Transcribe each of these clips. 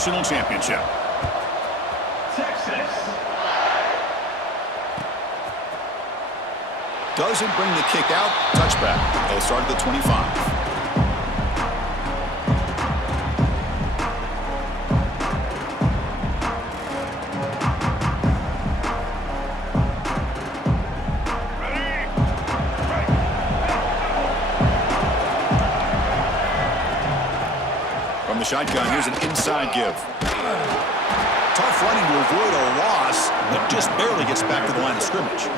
national championship. Texas. Doesn't bring the kick out. Touchback. They'll start at the 25. From the shotgun, here's an inside give. Tough running to avoid a loss, but just barely gets back to the line of scrimmage.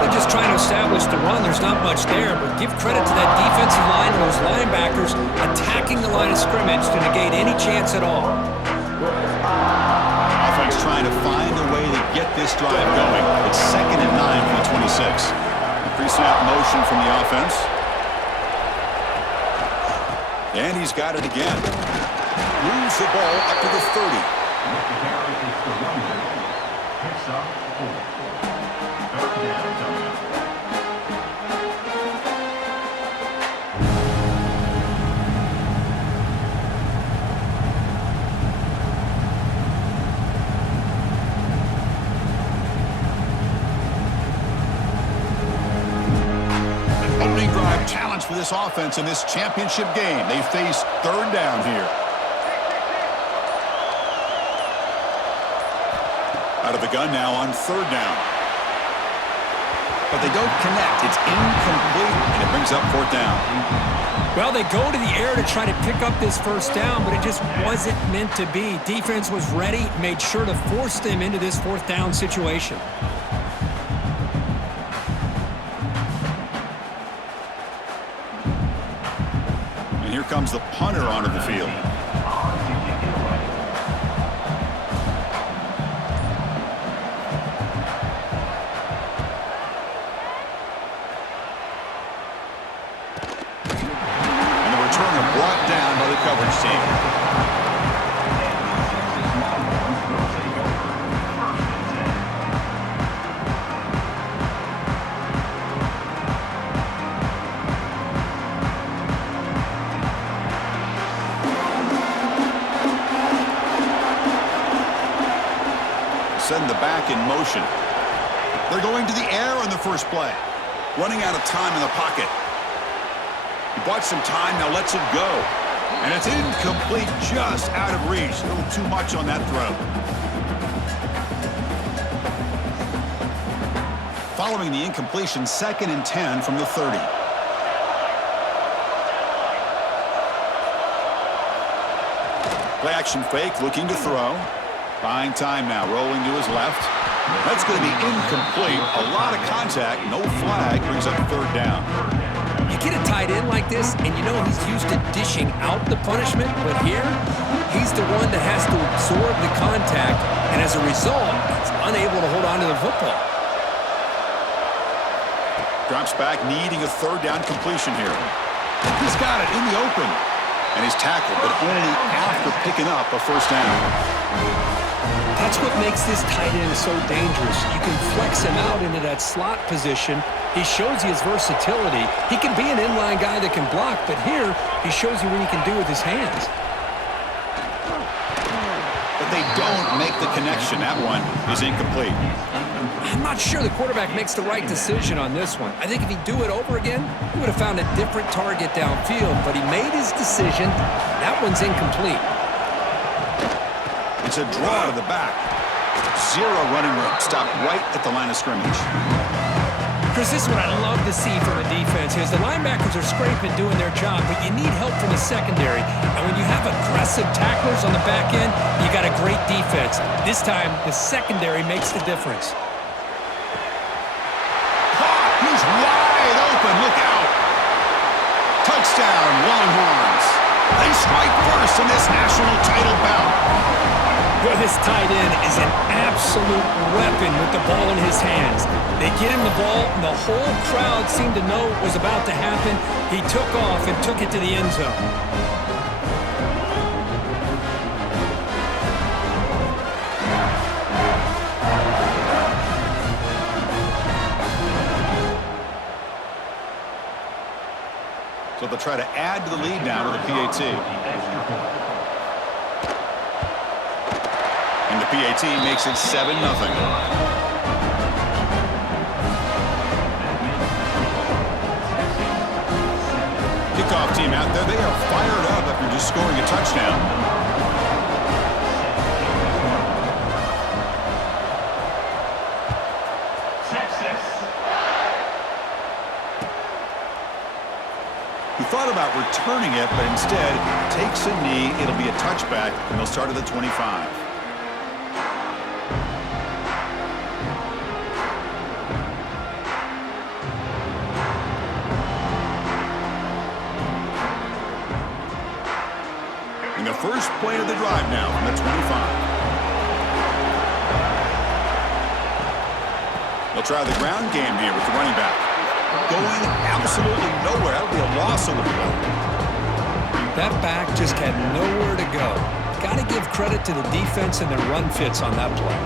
They're just trying to establish the run. There's not much there, but give credit to that defensive line and those linebackers attacking the line of scrimmage to negate any chance at all. Offense trying to find a way to get this drive going. It's 2nd and 9 from the 26. A pre-snap motion from the offense. And he's got it again. Moves the ball up to the 30. Picks up 4. 3rd down, Tony. Opening drive challenge for this offense in this championship game. They face 3rd down here. Out of the gun now on 3rd down. But they don't connect. It's incomplete, and it brings up 4th down. Well, they go to the air to try to pick up this 1st down, but it just wasn't meant to be. Defense was ready, made sure to force them into this 4th down situation. And here comes the punter onto the field. Coverage team. Send the back in motion. They're going to the air on the first play. Running out of time in the pocket. He bought some time, now lets it go. And it's incomplete, just out of reach. A little too much on that throw. Following the incompletion, 2nd and 10 from the 30. Play action fake, looking to throw. Buying time now, rolling to his left. That's going to be incomplete. A lot of contact, no flag, brings up 3rd down. You get a tight end like this, and you know he's used to dishing out the punishment, but here, he's the one that has to absorb the contact, and as a result, he's unable to hold on to the football. Drops back, needing a 3rd down completion here. He's got it in the open, and he's tackled, but only after picking up a 1st down. That's what makes this tight end so dangerous. You can flex him out into that slot position. He shows you his versatility. He can be an inline guy that can block, but here he shows you what he can do with his hands. But they don't make the connection. That one is incomplete. I'm not sure the quarterback makes the right decision on this one. I think if he'd do it over again, he would have found a different target downfield, but he made his decision. That one's incomplete. It's a draw to the back. 0 running room. Stop right at the line of scrimmage. Chris, this is what I love to see from a defense is the linebackers are scraping, doing their job, but you need help from the secondary. And when you have aggressive tacklers on the back end, you got a great defense. This time, the secondary makes the difference. He's wide open. Look out. Touchdown, Longhorns. They strike first in this national title bout. Well, this tight end is an absolute weapon with the ball in his hands. They get him the ball, and the whole crowd seemed to know what was about to happen. He took off and took it to the end zone. So they'll try to add to the lead now with a PAT. PAT makes it 7-0. Kickoff team out there. They are fired up after just scoring a touchdown. He thought about returning it, but instead takes a knee. It'll be a touchback, and they'll start at the 25. And the first play of the drive now from the 25. They'll try the ground game here with the running back. Going absolutely nowhere. That would be a loss on the play. That back just had nowhere to go. Got to give credit to the defense and their run fits on that play.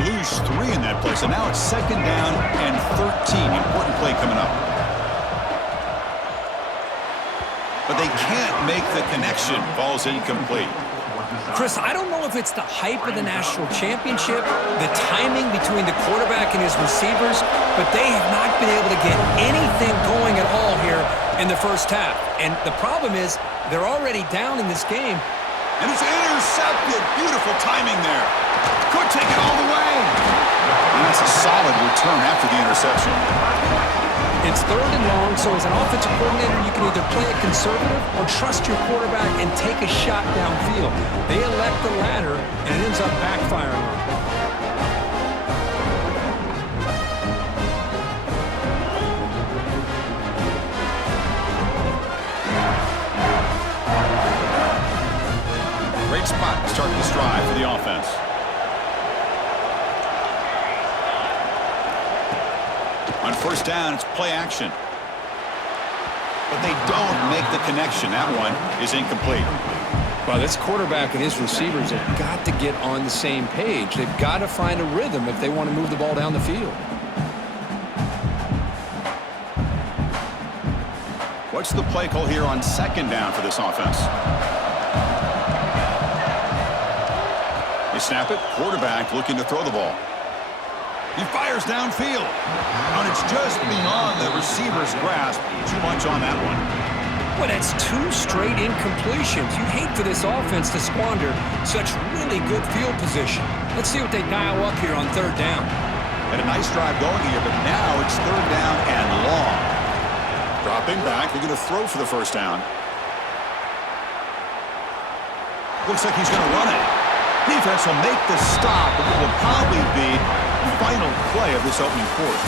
Lose 3 in that play, so now it's 2nd down and 13. Important play coming up. But they can't make the connection. Ball's incomplete. Chris, I don't know if it's the hype of the national championship, the timing between the quarterback and his receivers, but they have not been able to get anything going at all here in the first half. And the problem is they're already down in this game. And it's intercepted. Beautiful timing there. Could take it all the way. And that's a solid return after the interception. It's 3rd and long, so as an offensive coordinator, you can either play it conservative or trust your quarterback and take a shot downfield. They elect the latter, and it ends up backfiring on them. Great spot to start this drive for the offense. On 1st down, it's play action. But they don't make the connection. That one is incomplete. Well, this quarterback and his receivers have got to get on the same page. They've got to find a rhythm if they want to move the ball down the field. What's the play call here on 2nd down for this offense? They snap it. Quarterback looking to throw the ball. He fires downfield. And it's just beyond the receiver's grasp. Too much on that one. Well, that's 2 straight incompletions. You hate for this offense to squander such really good field position. Let's see what they dial up here on 3rd down. Had a nice drive going here, but now it's 3rd down and long. Dropping back. They're going to throw for the 1st down. Looks like he's going to run it. Defense will make the stop, and it will probably be the final play of this opening quarter.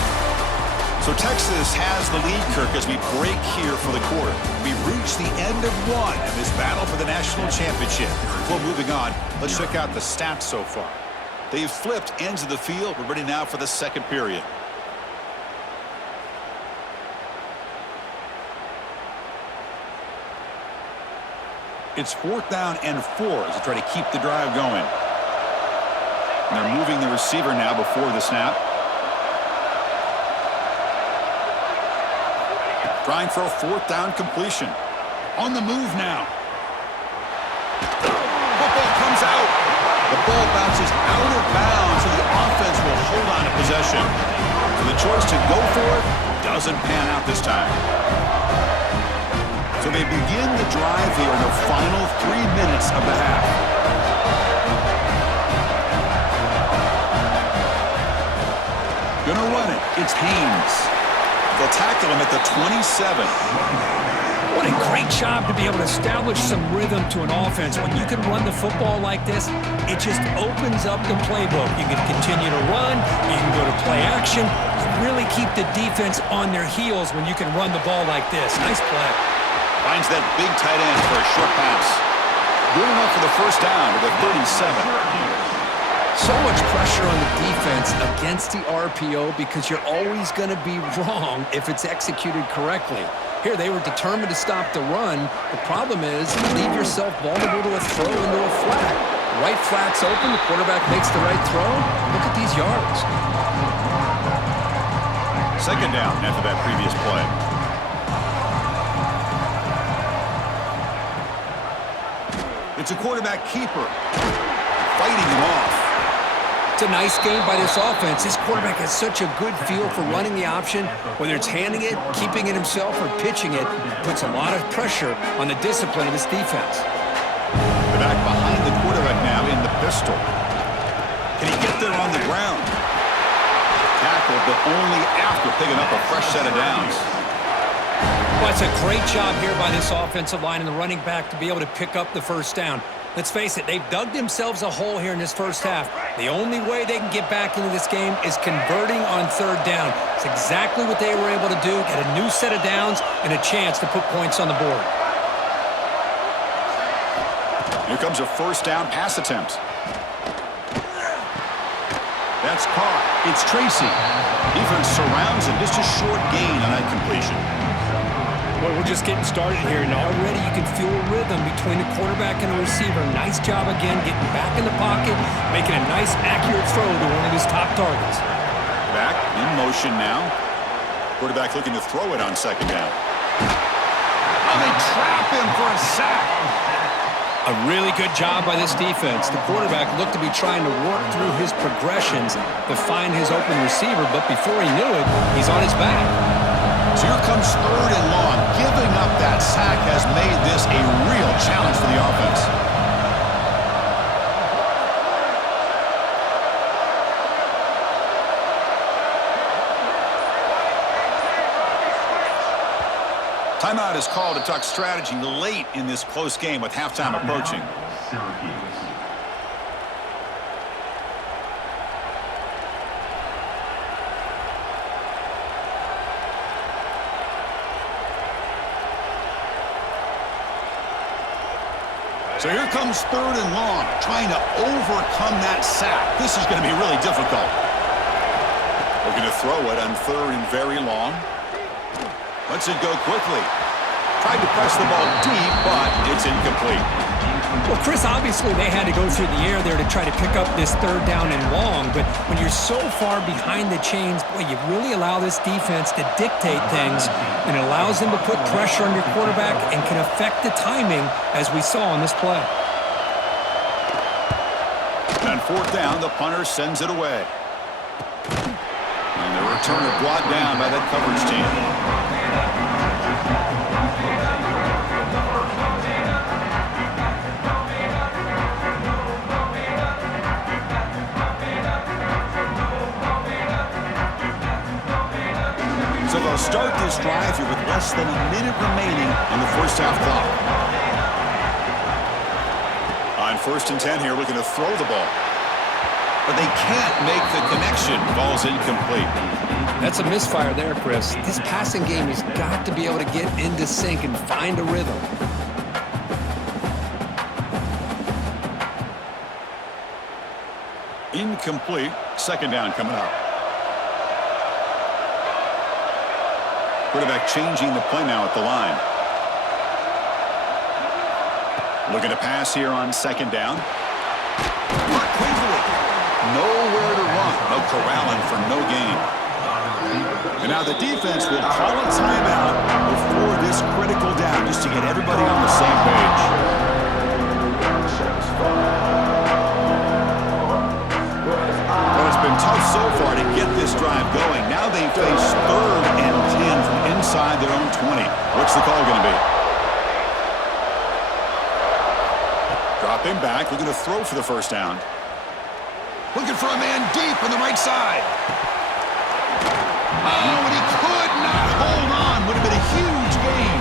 So Texas has the lead, Kirk, as we break here for the quarter. We've reached the end of one in this battle for the national championship. Before moving on, let's check out the stats so far. They've flipped ends of the field. We're ready now for the 2nd period. It's 4th down and 4 as they try to keep the drive going. And they're moving the receiver now before the snap. Trying for a 4th down completion. On the move now. Football comes out. The ball bounces out of bounds, and the offense will hold on to possession. So the choice to go for it doesn't pan out this time. So they begin the drive here in the final 3 minutes of the half. Gonna run it. It's Haynes. They'll tackle him at the 27. What a great job to be able to establish some rhythm to an offense. When you can run the football like this, it just opens up the playbook. You can continue to run. You can go to play action. You really keep the defense on their heels when you can run the ball like this. Nice play. Finds that big tight end for a short pass. Good enough for the 1st down to the 37. So much pressure on the defense against the RPO because you're always going to be wrong if it's executed correctly. Here, they were determined to stop the run. The problem is you leave yourself vulnerable to a throw into a flat. Right flat's open, the quarterback makes the right throw. Look at these yards. Second down after that previous play. It's a quarterback keeper. Fighting him off. It's a nice game by this offense. This quarterback has such a good feel for running the option. Whether it's handing it, keeping it himself, or pitching it, puts a lot of pressure on the discipline of this defense. The back behind the quarterback now in the pistol. Can he get there on the ground? Tackle, but only after picking up a fresh set of downs. Well, it's a great job here by this offensive line and the running back to be able to pick up the first down. Let's face it, they've dug themselves a hole here in this first half. The only way they can get back into this game is converting on third down. It's exactly what they were able to do, get a new set of downs and a chance to put points on the board. Here comes a first down pass attempt. That's caught. It's Tracy. Defense surrounds him. Just a short gain on that completion. Well, we're just getting started here, and already you can feel a rhythm between the quarterback and the receiver. Nice job again getting back in the pocket, making a nice, accurate throw to one of his top targets. Back in motion now. Quarterback looking to throw it on second down. Oh, they trap him for a sack. A really good job by this defense. The quarterback looked to be trying to work through his progressions to find his open receiver, but before he knew it, he's on his back. So here comes third and long. Giving up that sack has made this a real challenge for the offense. Timeout is called to talk strategy late in this close game with halftime approaching. Syracuse. So here comes third and long, trying to overcome that sack. This is going to be really difficult. Looking to throw it on third and very long. Lets it go quickly. Tried to press the ball deep, but it's incomplete. Well, Chris, obviously they had to go through the air there to try to pick up this third down and long, but when you're so far behind the chains, boy, you really allow this defense to dictate things, and it allows them to put pressure on your quarterback and can affect the timing, as we saw on this play. On fourth down, the punter sends it away. And the returner brought down by that coverage team. So they'll start this drive here with less than a minute remaining in the first half clock. On 1st and 10 here, looking to throw the ball. But they can't make the connection. Ball's incomplete. That's a misfire there, Chris. This passing game has got to be able to get into sync and find a rhythm. Incomplete. Second down coming up. Quarterback changing the play now at the line. Looking to pass here on second down. Mark Cleveland. Nowhere to run. No corralling for no gain. And now the defense will call a timeout before this critical down just to get everybody on the same page. Well, it's been tough so far to get this drive going. Now they face 3rd and 10 from inside their own 20. What's the call going to be? Dropping back, looking to throw for the first down. Looking for a man deep on the right side. Oh, and he could not hold on. Would have been a huge gain.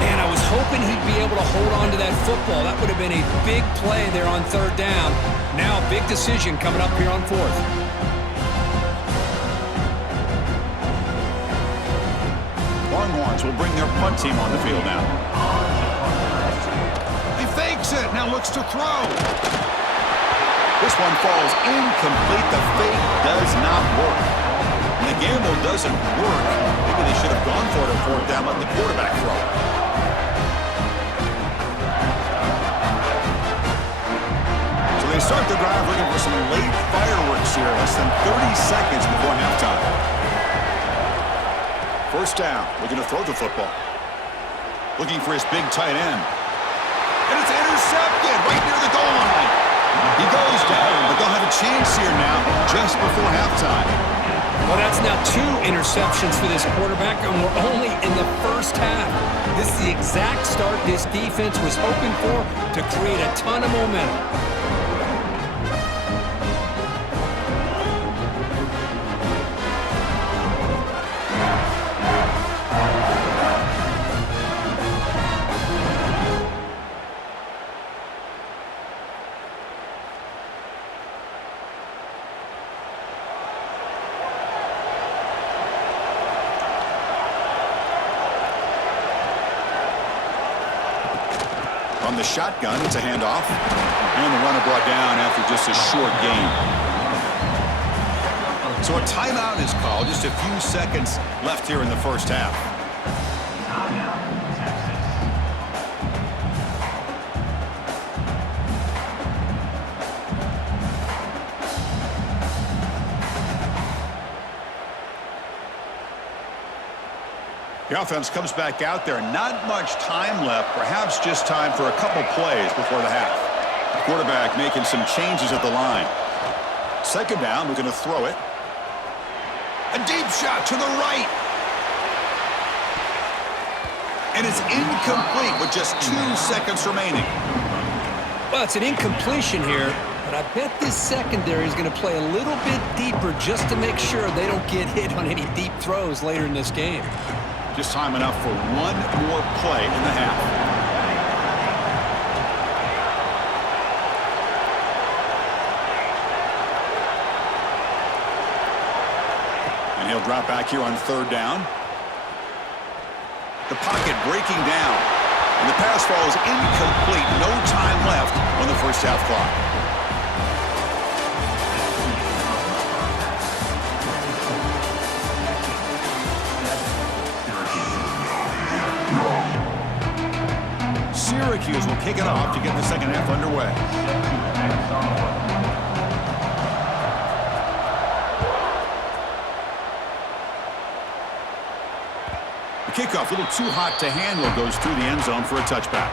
Man, I was hoping he'd be able to hold on to that football. That would have been a big play there on third down. Now, big decision coming up here on 4th. Longhorns will bring their punt team on the field now. He fakes it. Now looks to throw. This one falls incomplete. The fake does not work. And the gamble doesn't work. Maybe they should have gone for it on fourth down, let the quarterback throw. So they start the drive looking for some late fireworks here, less than 30 seconds before halftime. First down, looking to throw the football. Looking for his big tight end. And it's intercepted right near the goal line. He goes down, but they'll have a chance here now just before halftime. Well, that's now 2 interceptions for this quarterback, and we're only in the first half. This is the exact start this defense was hoping for to create a ton of momentum. On the shotgun, it's a handoff. And the runner brought down after just a short gain. So a timeout is called. Just a few seconds left here in the first half. The offense comes back out there. Not much time left. Perhaps just time for a couple plays before the half. The quarterback making some changes at the line. Second down, we're going to throw it. A deep shot to the right. And it's incomplete with just 2 seconds remaining. Well, it's an incompletion here, but I bet this secondary is going to play a little bit deeper just to make sure they don't get hit on any deep throws later in this game. Just time enough for one more play in the half. And he'll drop back here on third down. The pocket breaking down. And the pass falls incomplete. No time left on the first half clock. Syracuse will kick it off to get the second half underway. The kickoff, a little too hot to handle, goes through the end zone for a touchback.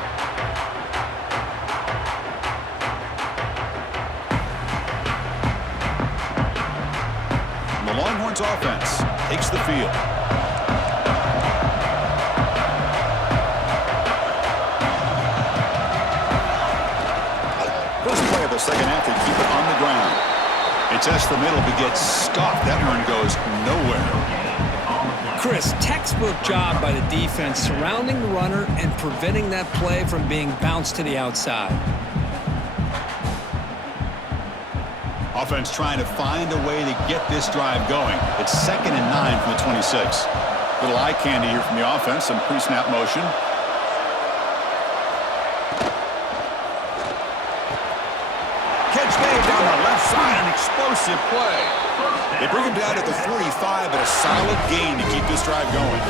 And the Longhorns offense takes the field. The second half, they keep it on the ground. It's S the middle, but gets stopped. That run goes nowhere. Chris, textbook job by the defense surrounding the runner and preventing that play from being bounced to the outside. Offense trying to find a way to get this drive going. It's 2nd and 9 from the 26. Little eye candy here from the offense. Some pre-snap motion. Down the left side, an explosive play. They bring him down at the 45, but a solid gain to keep this drive going.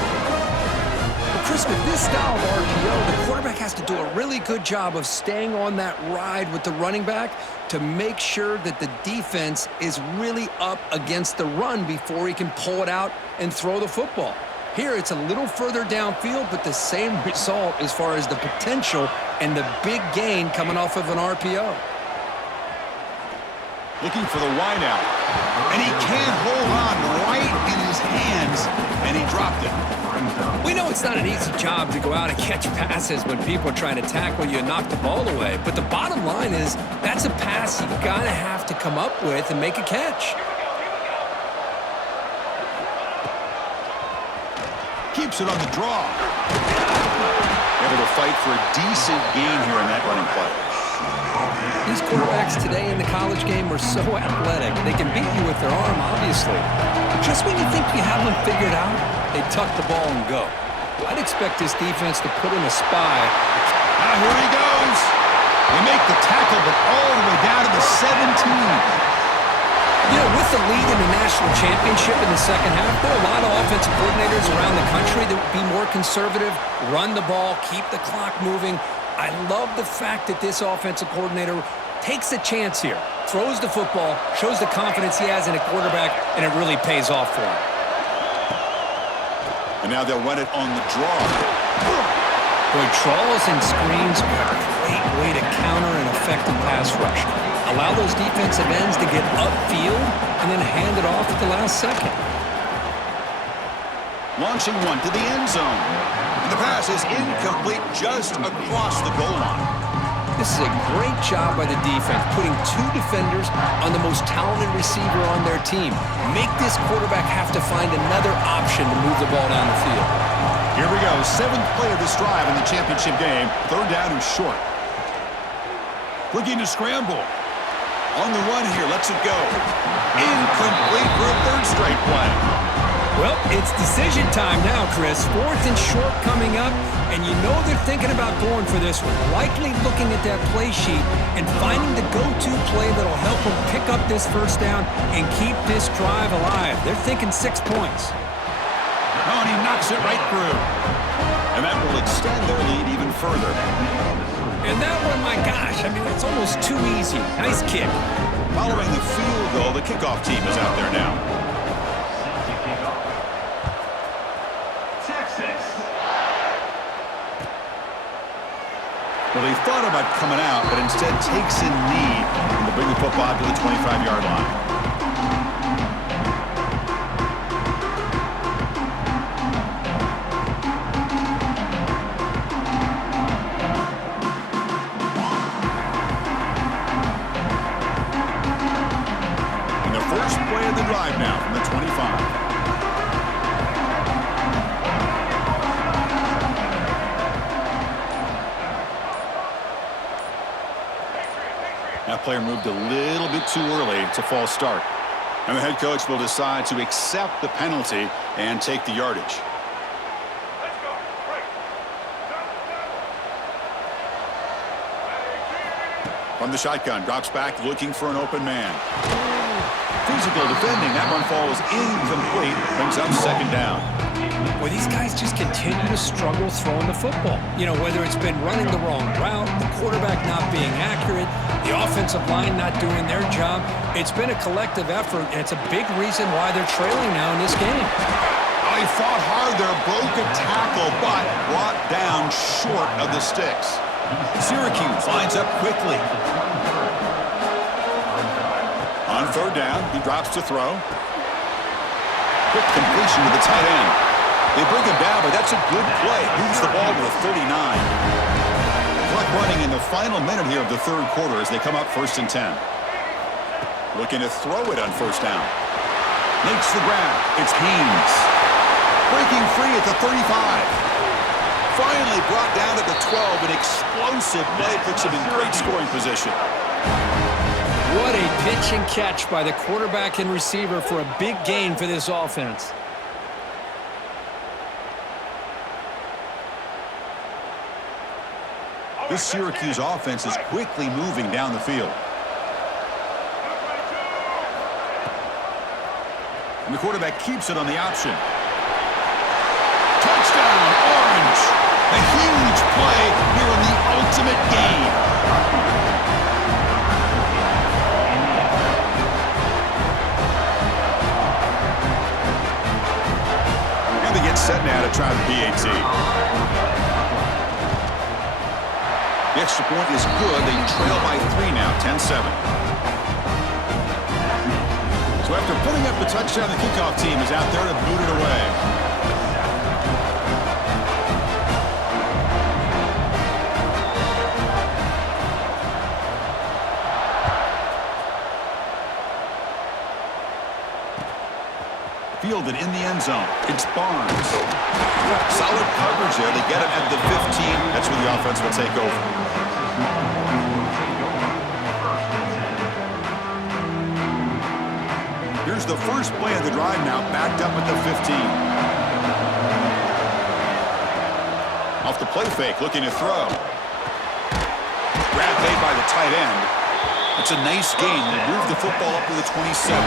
Well, Chris, with this style of RPO, the quarterback has to do a really good job of staying on that ride with the running back to make sure that the defense is really up against the run before he can pull it out and throw the football. Here, it's a little further downfield, but the same result as far as the potential and the big gain coming off of an RPO. Looking for the wide out. And he can't hold on right in his hands, and he dropped it. We know it's not an easy job to go out and catch passes when people are trying to tackle you and knock the ball away. But the bottom line is that's a pass you gotta have to come up with and make a catch. Keeps it on the draw. Able to fight for a decent gain here in that running play. These quarterbacks today in the college game are so athletic. They can beat you with their arm, obviously. But just when you think you have them figured out, they tuck the ball and go. I'd expect this defense to put in a spy. Now here he goes. They make the tackle, but all the way down to the 17. You know, with the lead in the national championship in the second half, there are a lot of offensive coordinators around the country that would be more conservative, run the ball, keep the clock moving. I love the fact that this offensive coordinator takes a chance here, throws the football, shows the confidence he has in a quarterback, and it really pays off for him. And now they'll run it on the draw. Boy, draws and screens are a great way to counter an effective pass rush. Allow those defensive ends to get upfield and then hand it off at the last second. Launching one to the end zone. And the pass is incomplete just across the goal line. This is a great job by the defense, putting two defenders on the most talented receiver on their team. Make this quarterback have to find another option to move the ball down the field. Here we go, 7th play of this drive in the championship game. 3rd down and short. Looking to scramble. On the run here, lets it go. Incomplete for a 3rd straight play. Well, it's decision time now, Chris. 4th and short coming up, and you know they're thinking about going for this one. Likely looking at that play sheet and finding the go-to play that'll help them pick up this 1st down and keep this drive alive. They're thinking 6 points. Oh, and he knocks it right through. And that will extend their lead even further. And that one, my gosh, I mean, it's almost too easy. Nice kick. Following the field goal, the kickoff team is out there now. Texas. Well, they thought about coming out, but instead takes a knee and to bring the football to the 25-yard line. Drive now from the 25. That player moved a little bit too early. It's a false start. And the head coach will decide to accept the penalty and take the yardage. From the shotgun, drops back looking for an open man. Physical defending. That one falls incomplete. Brings up 2nd down. Well, these guys just continue to struggle throwing the football. You know, whether it's been running the wrong route, the quarterback not being accurate, the offensive line not doing their job. It's been a collective effort, and it's a big reason why they're trailing now in this game. Oh, he fought hard there, broke a tackle, but brought down short of the sticks. Syracuse lines up quickly. On 3rd down, he drops to throw. Quick completion to the tight end. They bring him down, but that's a good play. Moves the ball to the 39. Clock running in the final minute here of the 3rd quarter as they come up 1st and 10. Looking to throw it on 1st down. Makes the grab. It's Haynes. Breaking free at the 35. Finally brought down at the 12. An explosive play puts him in great scoring position. What a pitch and catch by the quarterback and receiver for a big gain for this offense. This Syracuse offense is quickly moving down the field. And the quarterback keeps it on the option. Touchdown, Orange! A huge play here in the ultimate game. And they get set now to try the PAT. The extra point is good. They trail by 3 now, 10-7. So after putting up the touchdown, the kickoff team is out there to boot it away. Fielded in the end zone. It's Barnes. Solid coverage there. They get him at the 15. That's where the offense will take over. Here's the first play of the drive now, backed up at the 15. Off the play fake, looking to throw. grab made by the tight end. It's a nice gain. They move the football up to the 27.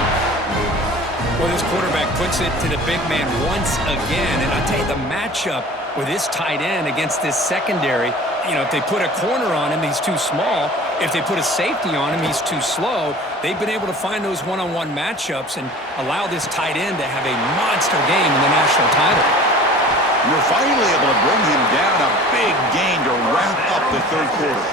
Well, this quarterback puts it to the big man once again. And I'll tell you, the matchup with this tight end against this secondary, if they put a corner on him, he's too small. If they put a safety on him, he's too slow. They've been able to find those one-on-one matchups and allow this tight end to have a monster game in the national title. You're finally able to bring him down. A big gain to wrap up the third quarter.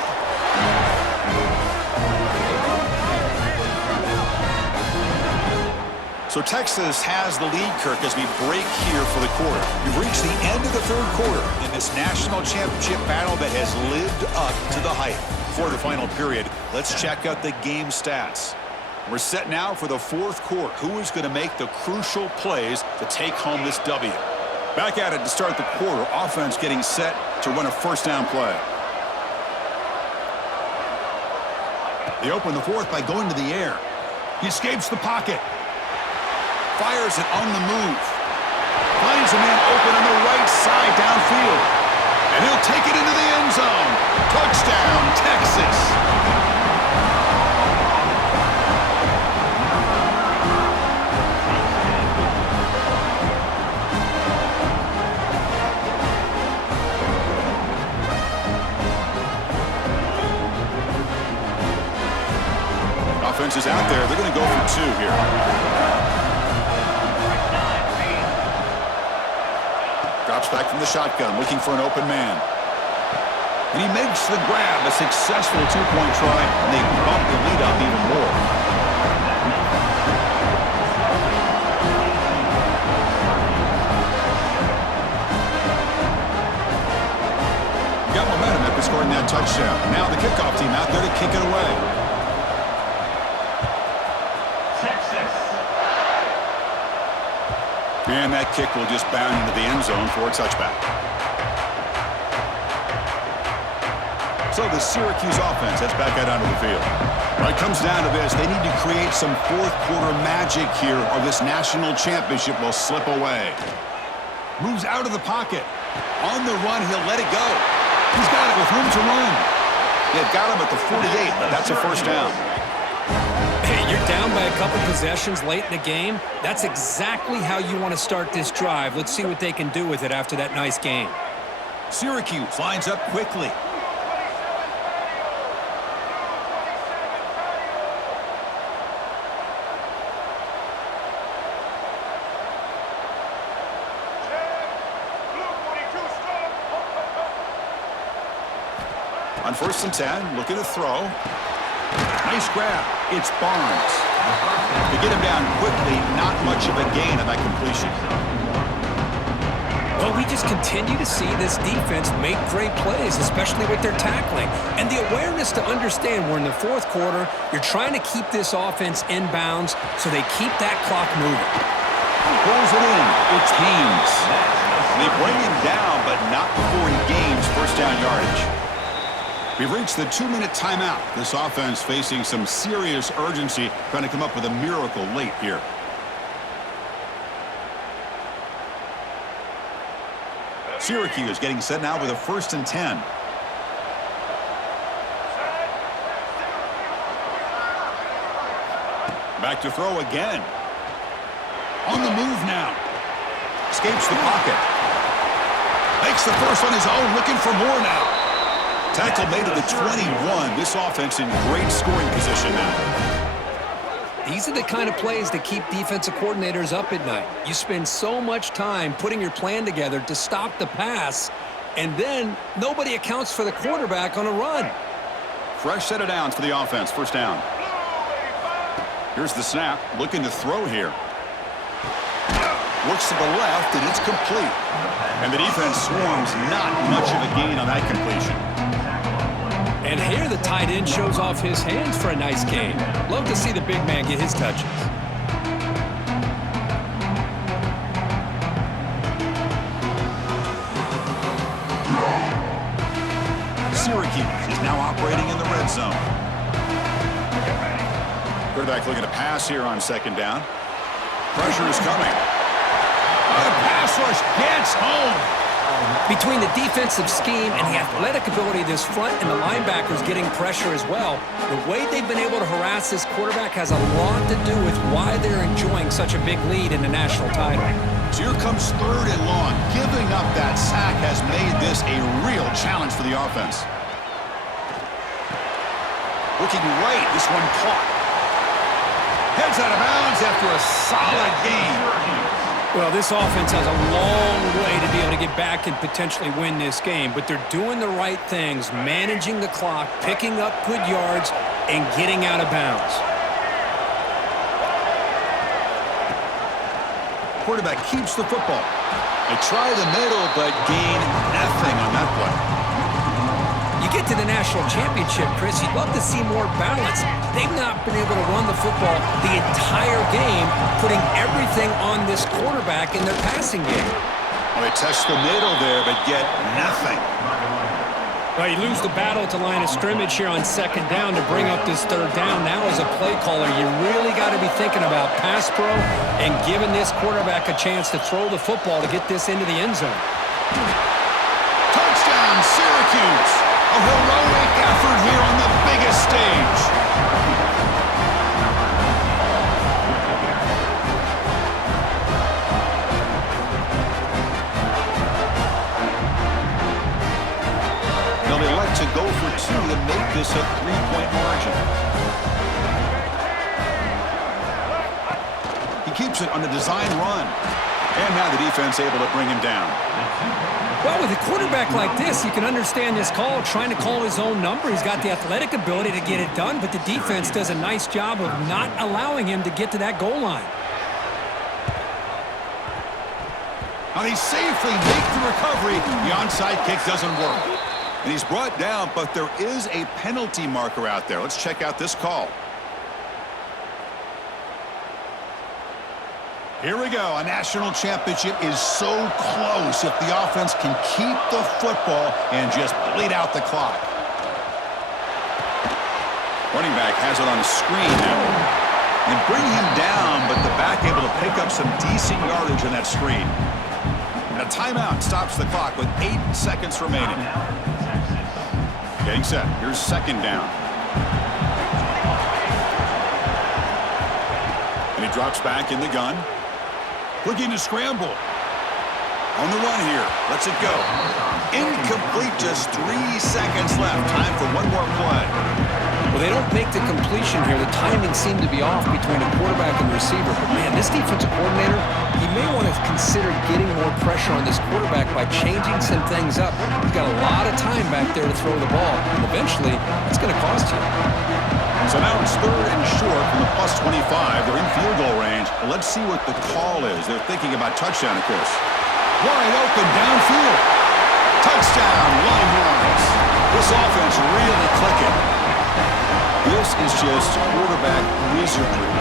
So Texas has the lead, Kirk, as we break here for the quarter. We've reached the end of the third quarter in this national championship battle that has lived up to the hype. For the final period, let's check out the game stats. We're set now for the fourth quarter. Who is going to make the crucial plays to take home this W? Back at it to start the quarter. Offense getting set to run a first down play. They open the fourth by going to the air. He escapes the pocket. Fires it on the move. Finds a man open on the right side downfield. And he'll take it into the end zone. Touchdown, Texas. Offense is out there. They're going to go for two here. Drops back from the shotgun, looking for an open man. And he makes the grab, a successful two-point try, and they bump the lead up even more. Got momentum after scoring that touchdown. Now the kickoff team out there to kick it away. And that kick will just bound into the end zone for a touchback. So the Syracuse offense heads back out onto the field. When it comes down to this, they need to create some fourth quarter magic here or this national championship will slip away. Moves out of the pocket. On the run, he'll let it go. He's got it with room to run. They've got him at the 48, but that's a first down. Hey, you're down by a couple possessions late in the game. That's exactly how you want to start this drive. Let's see what they can do with it after that nice game. Syracuse lines up quickly. On 1st and 10, looking to throw. Nice grab. It's Barnes. To get him down quickly, not much of a gain on that completion. Well, we just continue to see this defense make great plays, especially with their tackling. And the awareness to understand we're in the fourth quarter, you're trying to keep this offense in bounds so they keep that clock moving. Pulls it in. It's Haynes. They bring him down, but not before he gains first down yardage. We've reached the 2-minute timeout. This offense facing some serious urgency, trying to come up with a miracle late here. Syracuse getting set now with a 1st and 10. Back to throw again. On the move now. Escapes the pocket. Makes the first on his own, looking for more now. Tackle made to the 21. This offense in great scoring position now. These are the kind of plays that keep defensive coordinators up at night. You spend so much time putting your plan together to stop the pass, and then nobody accounts for the quarterback on a run. Fresh set of downs for the offense. First down. Here's the snap. Looking to throw here. Looks to the left, and it's complete. And the defense swarms. Not much of a gain on that completion. And here the tight end shows off his hands for a nice gain. Love to see the big man get his touches. Syracuse is now operating in the red zone. Quarterback looking to pass here on 2nd down. Pressure is coming. The pass rush gets home. Between the defensive scheme and the athletic ability of this front and the linebackers getting pressure as well, the way they've been able to harass this quarterback has a lot to do with why they're enjoying such a big lead in the national title. So here comes 3rd and long. Giving up that sack has made this a real challenge for the offense. Looking right, this one caught. Heads out of bounds after a solid game. Well, this offense has a long way to be able to get back and potentially win this game, but they're doing the right things, managing the clock, picking up good yards, and getting out of bounds. Quarterback keeps the football. They try the middle, but gain nothing on that play. You get to the national championship, Chris, you'd love to see more balance. They've not been able to run the football the entire game, putting everything on this quarterback in their passing game. Well, they touch the middle there, but get nothing. Well, you lose the battle at the line of scrimmage here on 2nd down to bring up this 3rd down. Now as a play caller, you really got to be thinking about pass pro and giving this quarterback a chance to throw the football to get this into the end zone. Touchdown, Syracuse! A heroic effort here on the biggest stage. They'll elect to go for 2 to make this a 3-point margin. He keeps it on the design run. And now the defense able to bring him down. Well, with a quarterback like this, you can understand this call, trying to call his own number. He's got the athletic ability to get it done, but the defense does a nice job of not allowing him to get to that goal line. And he safely makes the recovery. The onside kick doesn't work. And he's brought down, but there is a penalty marker out there. Let's check out this call. Here we go. A national championship is so close if the offense can keep the football and just bleed out the clock. Running back has it on a screen now. And bring him down, but the back able to pick up some decent yardage on that screen. And a timeout stops the clock with 8 seconds remaining. Getting set. Here's 2nd down. And he drops back in the gun. Looking to scramble. On the run here. Lets it go. Incomplete. Just 3 seconds left. Time for one more play. Well, they don't make the completion here. The timing seemed to be off between the quarterback and the receiver. But, man, this defensive coordinator, he may want to consider getting more pressure on this quarterback by changing some things up. He's got a lot of time back there to throw the ball. And eventually, it's going to cost you. So now it's 3rd and short from the +25. They're in field goal range. Well, let's see what the call is. They're thinking about touchdown, of course. Wide open downfield. Touchdown, Longhorns. This offense really clicking. This is just quarterback wizardry.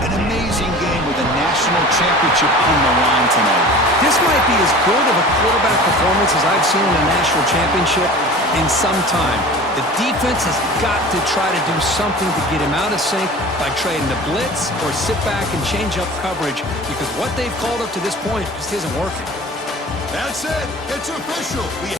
An amazing game with a national championship on the line tonight. This might be as good of a quarterback performance as I've seen in a national championship in some time. The defense has got to try to do something to get him out of sync by trading the blitz or sit back and change up coverage, because what they've called up to this point just isn't working. That's it. It's official.